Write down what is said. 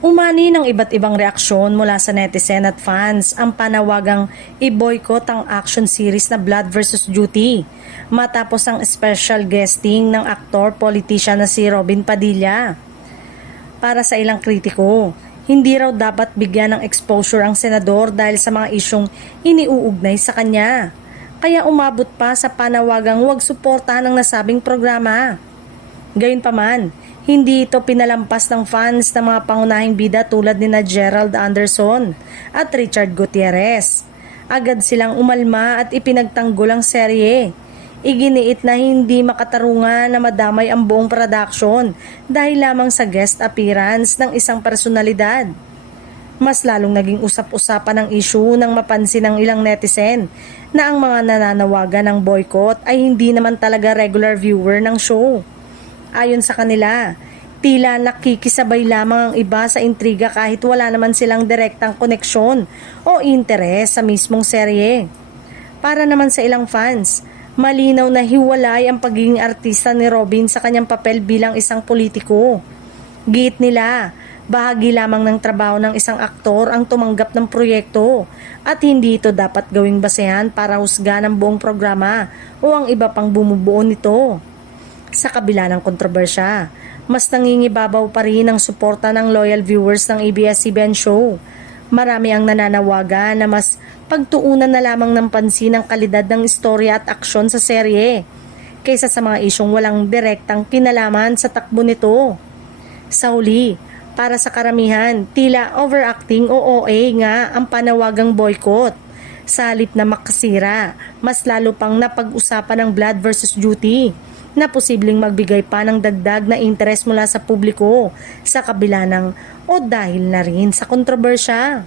Umani ng iba't ibang reaksyon mula sa netizen at fans ang panawagang i-boycott ang action series na Blood vs. Duty matapos ang special guesting ng aktor-politician na si Robin Padilla. Para sa ilang kritiko, hindi raw dapat bigyan ng exposure ang senador dahil sa mga isyong iniuugnay sa kanya. Kaya umabot pa sa panawagang huwag suportahan ang nasabing programa. Gayunpaman, hindi ito pinalampas ng fans ng mga pangunahing bida tulad ni Gerald Anderson at Richard Gutierrez. Agad silang umalma at ipinagtanggol ang serye. Iginiit na hindi makatarungan na madamay ang buong production dahil lamang sa guest appearance ng isang personalidad. Mas lalong naging usap-usapan ang issue nang mapansin ng ilang netizen na ang mga nananawagan ng boycott ay hindi naman talaga regular viewer ng show. Ayon sa kanila, tila nakikisabay lamang ang iba sa intriga kahit wala naman silang direktang koneksyon o interes sa mismong serye. Para naman sa ilang fans, malinaw na hiwalay ang pagiging artista ni Robin sa kanyang papel bilang isang politiko. Giit nila, bahagi lamang ng trabaho ng isang aktor ang tumanggap ng proyekto at hindi ito dapat gawing basehan para husgahan ang buong programa o ang iba pang bumubuo nito. Sa kabila ng kontrobersya, mas nangingibabaw pa rin ang suporta ng loyal viewers ng ABS-CBN show. Marami ang nananawagan na mas pagtuunan na lamang ng pansin ang kalidad ng istorya at aksyon sa serye kaysa sa mga isyong walang direktang kinalaman sa takbo nito. Sa huli, para sa karamihan, tila overacting o OA nga ang panawagang boycott. Sa halip na makasira, mas lalo pang napag-usapan ng Blood vs. Duty na posibleng magbigay pa ng dagdag na interes mula sa publiko sa kabila ng o dahil na rin sa kontrobersya.